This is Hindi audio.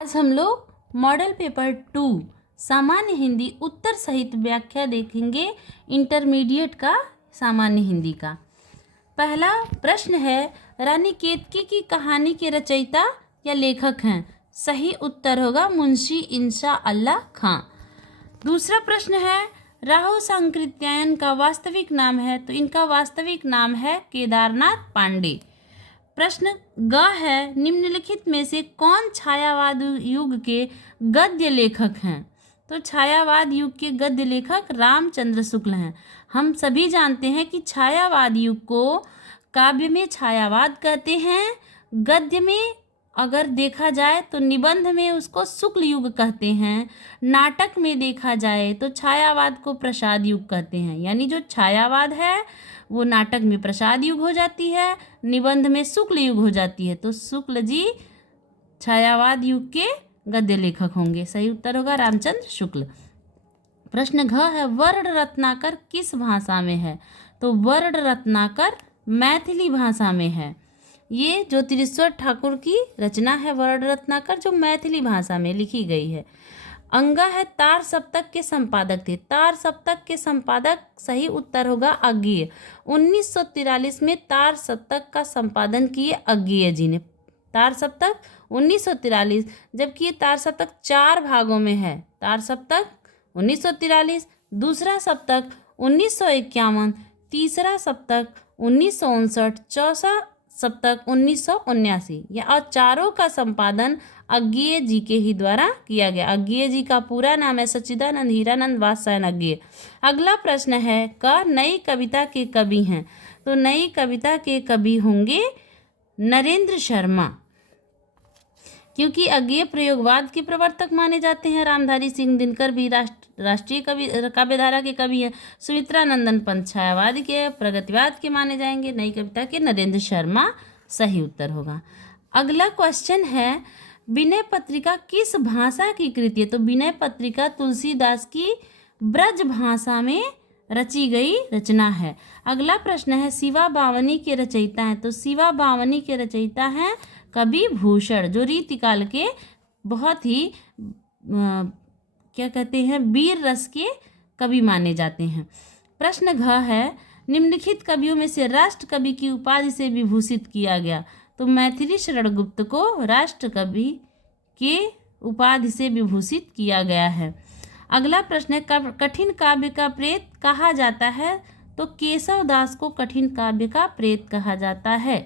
आज हम लोग मॉडल पेपर 2 सामान्य हिंदी उत्तर सहित व्याख्या देखेंगे। इंटरमीडिएट का सामान्य हिंदी का पहला प्रश्न है, रानी केतकी की कहानी के रचयिता या लेखक हैं? सही उत्तर होगा मुंशी इंशा अल्लाह खां। दूसरा प्रश्न है, राहु सांकृत्यायन का वास्तविक नाम है? तो इनका वास्तविक नाम है केदारनाथ पांडे। प्रश्न ग है, निम्नलिखित में से कौन छायावाद युग के गद्य लेखक हैं? तो छायावाद युग के गद्य लेखक रामचंद्र शुक्ल हैं। हम सभी जानते हैं कि छायावाद युग को काव्य में छायावाद कहते हैं, गद्य में अगर देखा जाए तो निबंध में उसको शुक्ल युग कहते हैं, नाटक में देखा जाए तो छायावाद को प्रसाद युग कहते हैं। यानी जो छायावाद है वो नाटक में प्रसाद युग हो जाती है, निबंध में शुक्ल युग हो जाती है। तो शुक्ल जी छायावाद युग के गद्य लेखक होंगे। सही उत्तर होगा रामचंद्र शुक्ल। प्रश्न घ है, वर्ण रत्नाकर किस भाषा में है? तो वर्ण रत्नाकर मैथिली भाषा में है। ये ज्योतिरीश्वर ठाकुर की रचना है वर्ण रत्नाकर, जो मैथिली भाषा में लिखी गई है। अंगा है, तार सप्तक के संपादक थे। तार सप्तक के संपादक सही उत्तर होगा अज्ञेय। 1943 में तार सप्तक का संपादन किए अज्ञेय जी ने। तार सप्तक 1943, जबकि ये तार सप्तक 4 भागों में है। तार सप्तक 1943, दूसरा सप्तक 1951, तीसरा सप्तक 1959, चौथा सप्तक 1979। या और चारों का संपादन अज्ञेय जी के ही द्वारा किया गया। अज्ञेय जी का पूरा नाम है सच्चिदानंद हीरानंद वात्स्यायन अज्ञेय। अगला प्रश्न है, क नई कविता के कवि हैं? तो नई कविता के कवि होंगे नरेंद्र शर्मा, क्योंकि अज्ञेय प्रयोगवाद के प्रवर्तक माने जाते हैं। रामधारी सिंह दिनकर भी राष्ट्रीय कवि काव्यधारा के कवि हैं। सुमित्रा नंदन पंत छायावाद के प्रगतिवाद के माने जाएंगे। नई कविता के नरेंद्र शर्मा सही उत्तर होगा। अगला क्वेश्चन है, विनय पत्रिका किस भाषा की कृति है? तो विनय पत्रिका तुलसीदास की ब्रज भाषा में रची गई रचना है। अगला प्रश्न है, शिवा बावनी के रचयिता हैं? तो शिवा बावनी के रचयिता हैं कवि भूषण, जो रीतिकाल के बहुत ही क्या कहते हैं वीर रस के कवि माने जाते हैं। प्रश्न घ है, निम्नलिखित कवियों में से राष्ट्र कवि की उपाधि से विभूषित किया गया? तो मैथिली शरण गुप्त को राष्ट्र कवि के उपाधि से विभूषित किया गया है। अगला प्रश्न है, कठिन काव्य का प्रेत कहा जाता है? तो केशव दास को कठिन काव्य का प्रेत कहा जाता है।